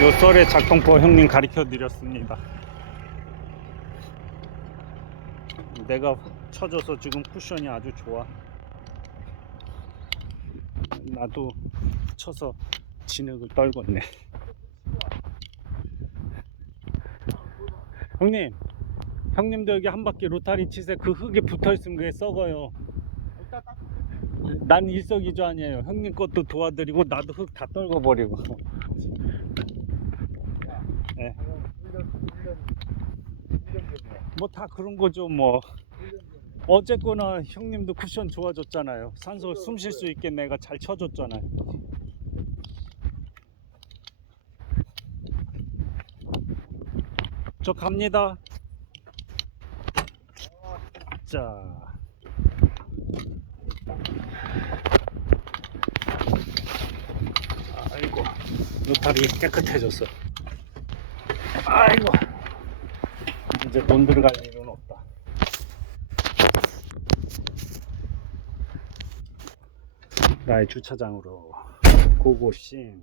요 썰의 작동법 형님 가르쳐 드렸습니다. 내가 쳐줘서 지금 쿠션이 아주 좋아. 나도 쳐서 진흙을 떨궜네. 형님, 형님도 여기 한 바퀴 로타리 치세. 그 흙에 붙어 있으면 그게 썩어요. 난 일석이조 아니에요. 형님 것도 도와드리고 나도 흙 다 떨궈 버리고. 예. 뭐다 그런 거죠 뭐. 어쨌거나 형님도 쿠션 좋아졌잖아요. 산소 숨 쉴 수 있게 내가 잘 쳐줬잖아요. 저 갑니다. 자. 아이고, 노탈이 깨끗해졌어. 아이고, 이제 돈 들어갈 일은 없다. 나의 주차장으로 고고싱.